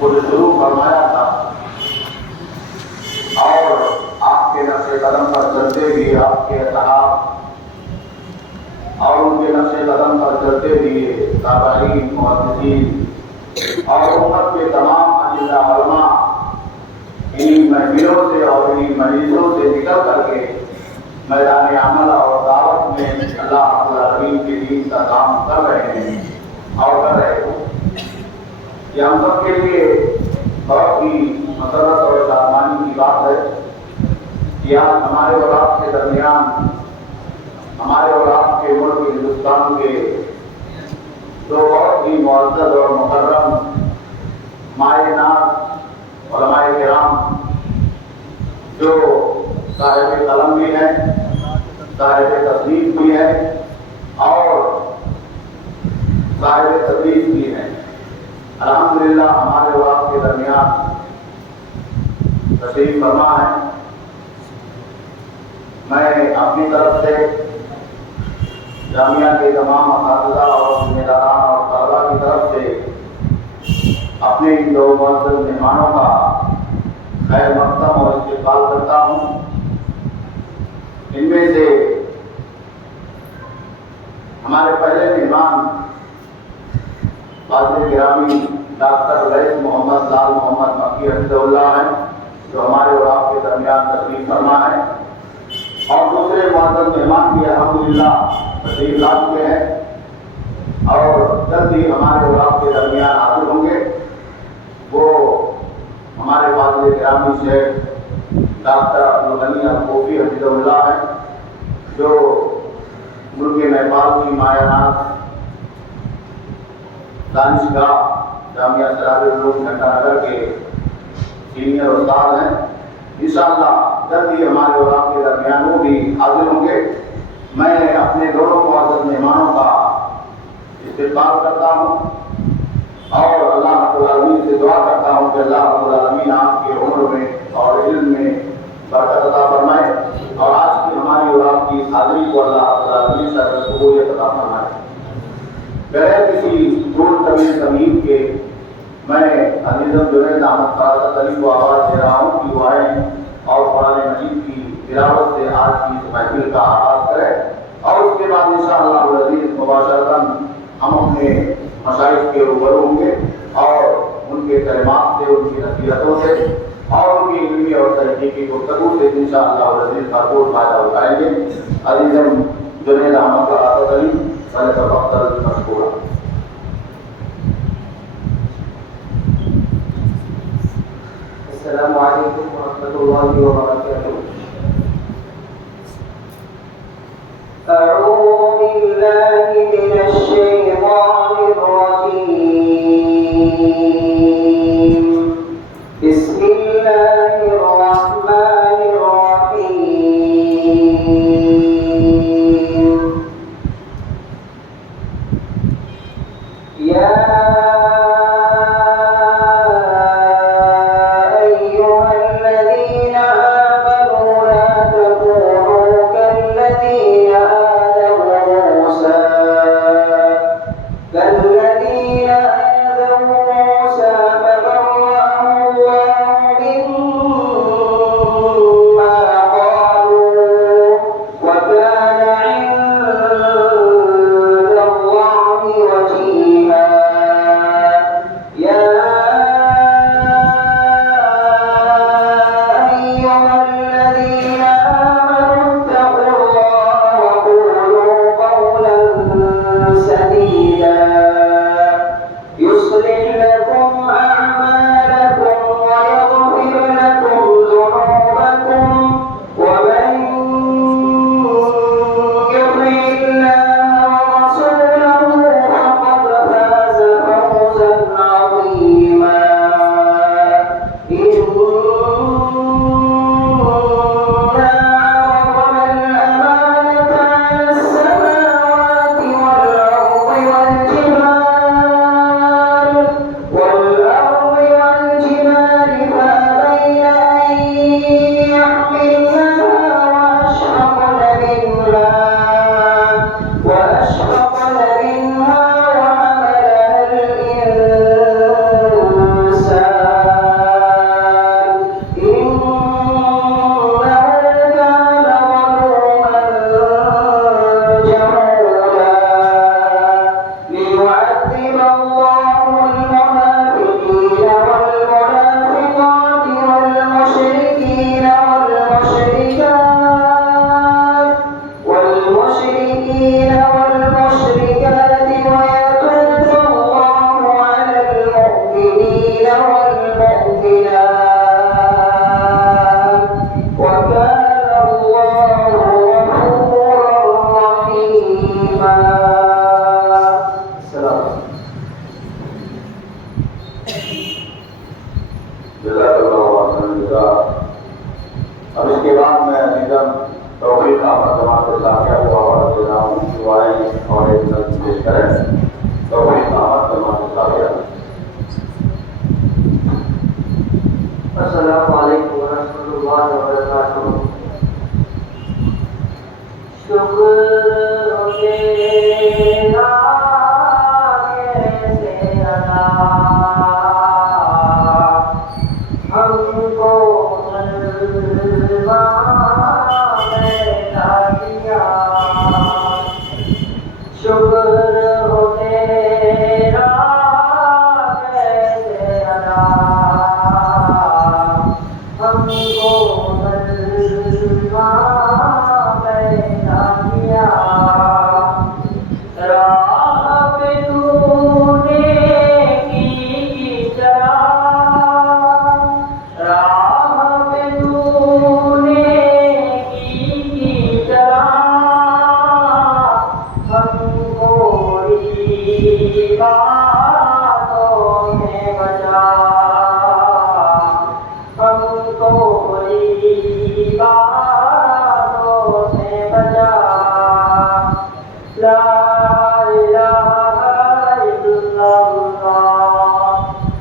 خود شروع فرمایا تھا، اور آپ کے نقش قدم پر چلتے ہوئے آپ کے اصحاب اور ان کے نقش قدم پر چلتے ہوئے تابعین، محدثین اور امت کے تمام اجزاء علماء انہی محفلوں سے اور انہی مجلسوں سے نکل کر کے میدان عمل اور دعوت میں اللہ رب العالمین کے دین کا کام کر رہے ہیں اور کر رہے ہوں۔ یہ ہم سب کے لیے بہت ہی مسرت اور شادمانی کی بات ہے کہ آج ہمارے اور آپ کے درمیان، ہمارے اور آپ کے ملک ہندوستان کے دو بہت ہی معزز اور مکرم مائع ناز علماء کرام، جو صاحب قلم بھی ہیں، صاحب تصنیف بھی ہیں اور صاحب تدریس بھی ہیں، الحمدللہ ہمارے اور آپ کے درمیان تشریف فرما ہے۔ میں اپنی طرف سے جامعہ کے تمام اساتذہ اور ذمہ داران اور طلباء کی طرف سے اپنے ان دو معزز مہمانوں کا خیر مقدم اور استقبال کرتا ہوں۔ ان میں سے ہمارے پہلے مہمان فاضل گرامی ڈاکٹر رئیس محمد لال محمد مکی حفظہ اللہ ہیں، جو ہمارے اور آپ کے درمیان تشریف فرما ہے، اور دوسرے معزز مہمان بھی الحمدللہ تشریف لا چکے ہیں اور جلد ہی ہمارے اور آپ کے درمیان حاضر ہوں گے۔ وہ ہمارے فاضل گرامی شیخ ڈاکٹر عبدالغنی الکوفی حفظہ اللہ ہیں، جو ملک نیپال کی مائع ناز دانشگاہ جامعہ سرار العلوم گھنٹہ نگر کے سینئر استاد ہیں۔ انشاءاللہ جلد ہی ہمارے اور آپ کے درمیان وہ بھی حاضر ہوں گے۔ میں اپنے دونوں معزز مہمانوں کا استقبال کرتا ہوں اور اللہ رب العالمین سے دعا کرتا ہوں کہ اللہ رب العالمین آپ کے عمر میں اور علم میں برکت عطا فرمائے، اور آج کی ہماری اور آپ کی حاضری کو اللہ رب العالمین سے قبولیت عطا فرمائے۔ بغیر کسی طول طویل تمہید کے میں عزیزم جنید احمد فراست علی کو آواز دے رہا ہوں کہ وہ آئیں اور قرآن مجید کی تلاوت سے آج کی اس محفل کا آغاز کریں، اور اس کے بعد انشاءاللہ العزیز مباشرتاً ہم اپنے مشائخ کے روبرو ہوں گے اور ان کے کلمات سے، ان کی نصیحتوں سے اور ان کی علمی اور تحقیقی گفتگو سے انشاءاللہ العزیز بھرپور فائدہ اٹھائیں گے۔ عزیزم جنید احمد فراست علی فلیتفضل مشکورا۔ السلام علیکم ورحمۃ اللہ وبرکاتہ۔ اعوذ باللہ من الشیطان الرجیم، بسم اللہ الرحمن الرحیم۔ یا اب اس کے بعد میں عزیزم توفیق احمد جماعت ثانیہ کو حوالہ دے رہا ہوں کہ وہ آئیں اور ایک نظم پیش کریں. توفیق احمد جماعت ثانیہ. السلام علیکم ورحمۃ اللہ وبرکاتہ. شکر تیرا کیسے ادا ہم کو مسلمان پیدا کیا. شکر ہو تیرا کیسے ادا ہم کو مسلمان پیدا کیا. راہ پہ تو نے کی چلا، راہ پہ تو نے کی چلا، ہم کوئی باتوں میں بچا، ہم کوئی باتوں میں بچا. لا الہ الا اللہ،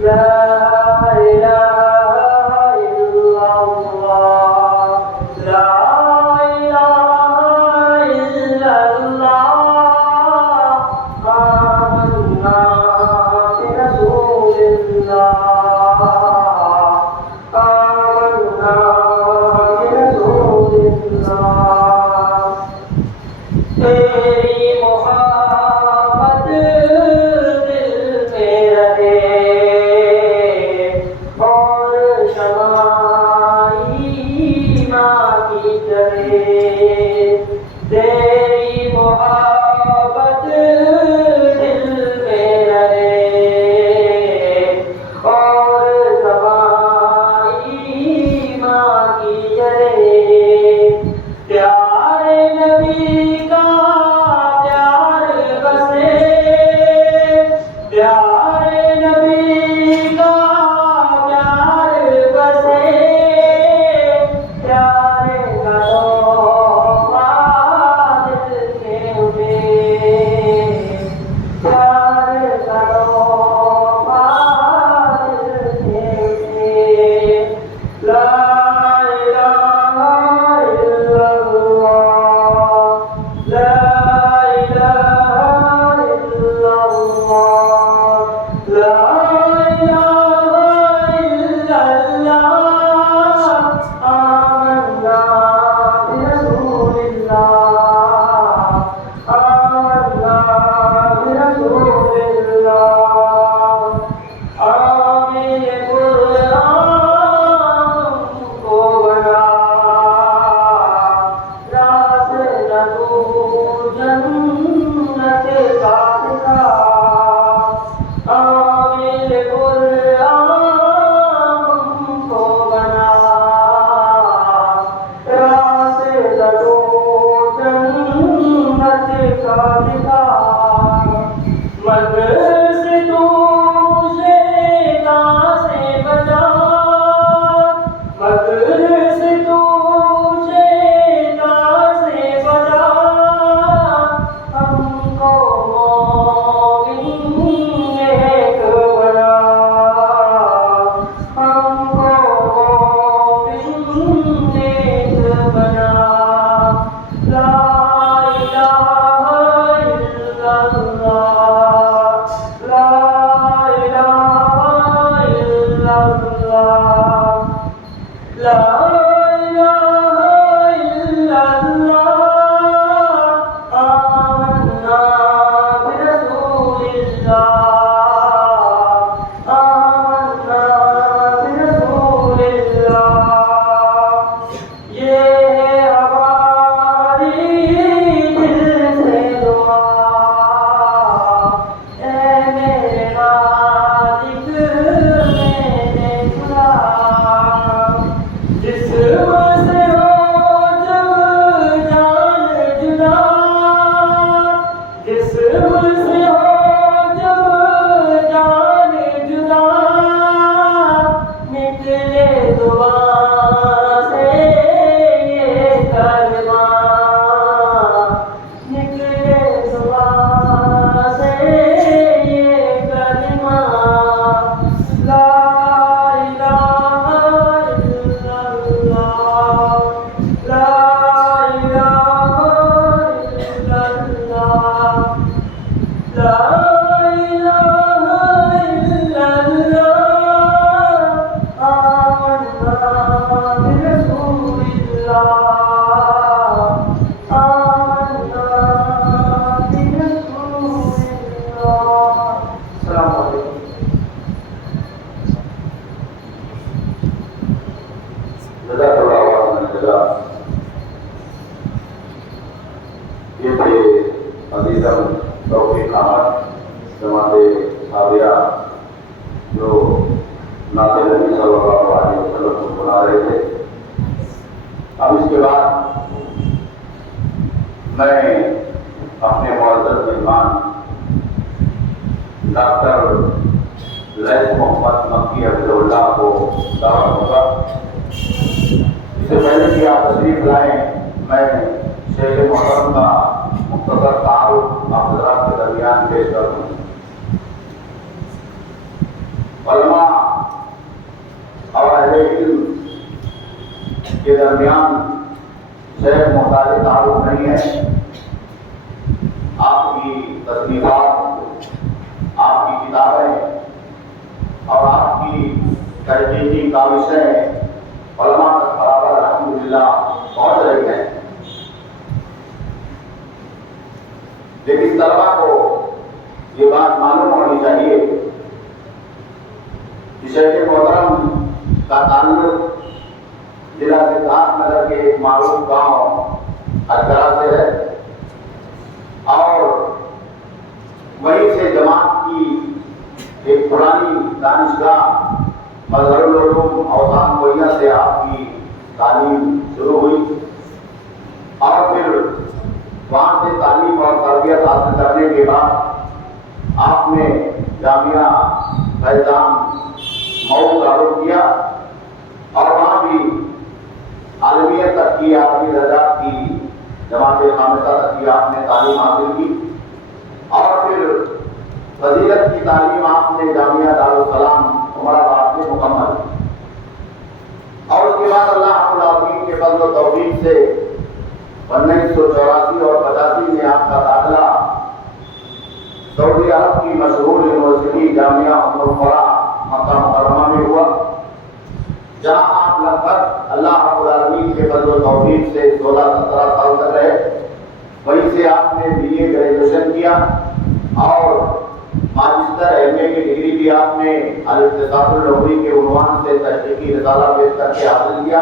لا الہ الا اللہ، لا الہ الا اللہ. آمنا برسول اللہ، آمنا برسول اللہ. تیری محبت دل میں رہے اور شمع ایمان کی چڑھے. تیری محبت دل میں رہے اور شمع ایمان کی چڑھے. پیارے نبی کا پیار بسے، پیارے نبی کا پیار بسے. پیارے کا تحفہ دل کے اٹھے، پیارے کا تحفہ دل کے اٹھے. لا الہ الا اللہ، لا الہ الا اللہ، لا الہ الا اللہ. آمنا برسول اللہ، آمنا برسول اللہ. آمین قرآن کو بنا، راستہ تو جنت کا دکھا. آمین قرآن کو بنا، راستہ تو جنت کا دکھا. مگر سے تو شیطان سے بچا، مگر سے تو شیطان سے بچا. ہم کو مومن نیک بنا، ہم کو مومن نیک بنا. لا الہ الا اللہ، لا الہ الا اللہ، لا الہ الا اللہ. آمنا برسول اللہ، آمنا برسول اللہ. یہ ہماری دل سے دعا، اے میرے مالک میرے خدا. جس جزاک اللہ خیرا۔ یہ تھے عزیزم توفیق احمد جماعت صابرہ جو نعت نبی صلی اللہ علیہ وسلم کو سنا رہے تھے۔ اب اس کے بعد میں اپنے معزز مہمان ڈاکٹر لیث محمد مکی حفظہ اللہ کو دعوت دوں گا۔ اس سے پہلے کہ آپ تشریف لائیں، میں شیخ محترم کا مختصر تعارف آپ حضرات کے درمیان پیش کر دوں۔ علماء اور اہل علم کے درمیان شیخ محتاج تعارف نہیں ہے۔ آپ کی تصنیفات، آپ کی کتابیں اور آپ کی تحقیقی کاوشیں علماء تک برابر الحمدللہ پہنچ رہی ہیں، لیکن طلبا کو یہ بات معلوم ہونی چاہیے کہ شیخ محترم کا تعلق ضلع سدھارتھ نگر کے ایک معروف گاؤں اجگرا سے ہے، اور وہیں سے جماعت کی ایک پرانی دانشگاہ مظہر العلوم اوسان کوئیہ سے آپ کی تعلیم شروع ہوئی، اور پھر وہاں سے تعلیم اور تربیت حاصل کرنے کے بعد آپ نے جامعہ فیضان مئو کا رخ کیا، اور وہاں بھی عالمیت تک کی، عالمی درجات کی جماعت خامسہ تک کی آپ نے تعلیم حاصل کی، اور پھر فضیلت کی تعلیم آپ نے جامعہ دارالسلام عمر آباد میں مکمل کی، اور اس کے بعد اللہ رب العالمین کے فضل و توفیق سے 1984 اور 85 میں آپ کا داخلہ سعودی عرب کی مشہور یونیورسٹی جامعہ ام القری مکہ مکرمہ میں ہوا، جہاں آپ لگ بھگ اللہ رب العالمین کے فضل و توفیق سے 16-17 سال تک رہے۔ وہیں سے آپ نے BA گریجویشن کیا، اور ماجسٹر MA کی ڈگری بھی آپ نے الاقتصاد اللغوی کے عنوان سے تحقیقی رسالہ پیش کر کے حاصل کیا،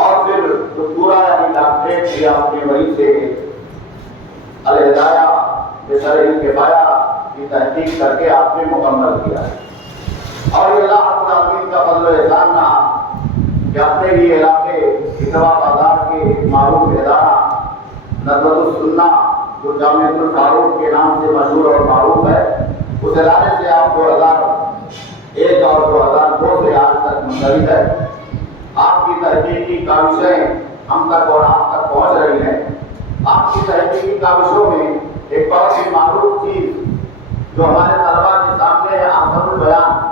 اور پھر دکتورا یعنی ڈاکٹریٹ بھی آپ نے وہیں سے الہدایہ بشرح الکفایہ کی تحقیق کر کے آپ نے مکمل کیا، اور یہ اللہ رب العالمین کا فضل و احسان رہا کہ اپنے ہی علاقے اٹوا بازار کے ایک معروف ادارہ ندوۃ السنہ جو جامعۃ الفاروق کے نام سے مشہور اور معروف ہے، اس ادارے سے آپ 2001 اور 2002 سے آج تک منسلک ہے۔ آپ کی تحقیقی کاوشیں ہم تک اور آپ تک پہنچ رہی ہیں۔ آپ کی تحقیقی کاوشوں میں ایک بہت ہی معروف چیز جو ہمارے طلبا کے سامنے ہے، احسن البیان،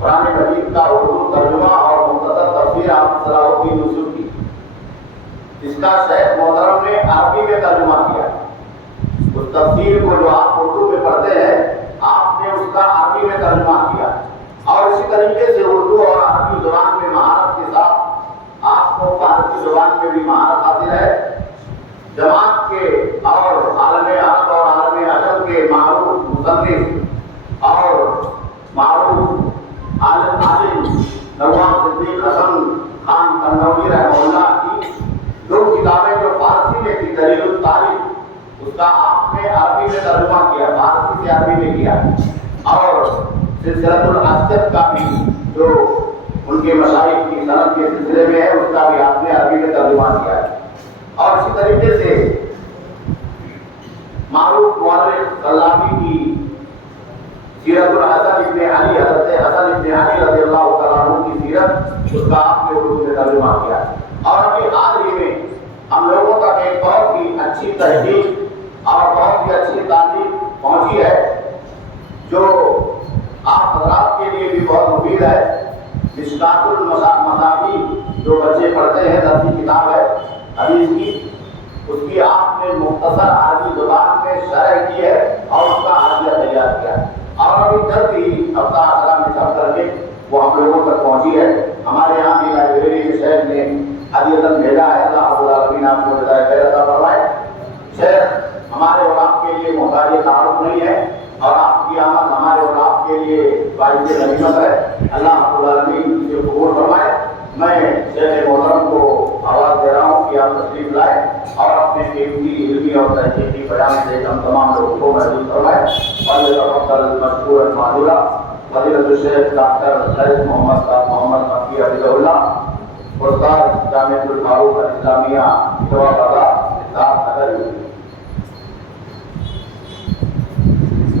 قرآن مجید کا اردو ترجمہ اور مختصر تفسیر آپ صلاح الدین یوسف کی، اس کا شیخ محترم نے عربی میں ترجمہ کیا۔ اس تفسیر کو جو آپ اردو میں پڑھتے ہیں، آپ نے اس کا عربی میں ترجمہ کیا، اور اسی طریقے سے اردو اور عربی زبان میں مہارت کے ساتھ آپ کو فارسی زبان میں بھی مہارت حاصل ہے۔ جماعت کے اور عالم عرب اور عالم عجم کے معروف مصنف اور معروف عالم نواب صدیق حسن خان قنوجی رحمہ اللہ کی دو کتابیں جو فارسی میں تھی، دلیل التاریخ، اس کا آپ نے عربی میں ترجمہ کیا، فارسی سے عربی میں کیا، اور سلسلۃ الاسد کا بھی جو ان کے مشائخ کی سند کے سلسلے میں ہے، اس کا بھی آپ نے عربی میں ترجمہ کیا ہے۔ اور اسی طریقے سے معروف مورخ سلابی کی سیرت الحسن ابن علی، حضرت حسن ابن علی رضی اللہ تعالیٰ عنہ کی سیرت، اس کا آپ نے اردو میں ترجمہ کیا ہے۔ اور ابھی حال ہی میں ہم لوگوں تک ایک بہت ہی اچھی تحقیق اور بہت ہی اچھی تعلیم پہنچی ہے، جو آپ حضرات کے لیے بھی بہت مفید ہے۔ مشکات المصابیح جو بچے پڑھتے ہیں، درسی کتاب ہے حدیث کی، اس کی آپ نے مختصر عربی زبان میں شرح کی ہے اور اس کا حاشیہ تیار کیا ہے، اور ابھی جلد ہی ہفتہ عشرہ میں چھپ کر کے وہ ہم لوگوں تک پہنچی ہے۔ ہمارے یہاں بھی لائبریری کے شیخ نے ہدیۃً بھیجا ہے، اللہ رب العالمین آپ کو جزائے خیر عطا فرمائے۔ شیخ ہمارے اور آپ کے لیے محتاج تعارف نہیں ہے، اور آپ کی آمد ہمارے اور آپ کے لیے باعث غنیمت ہے۔ اللہ رب العالمین اسے قبول فرمائے۔ میں شیخ محترم کو آواز دے رہا ہوں کہ آپ تشریف لائیں اور اپنے قیمتی علمی اور تحقیقی بیان سے ہم تمام لوگوں کو محفوظ کروائیں. فلیتفضل مشکورا معذورا. فضیلۃ الشیخ ڈاکٹر فیض محمد صاحب محمد مکی حفظہ اللہ، استاد جامعۃ الفاروق الاسلامیہ دعا بازار، نگر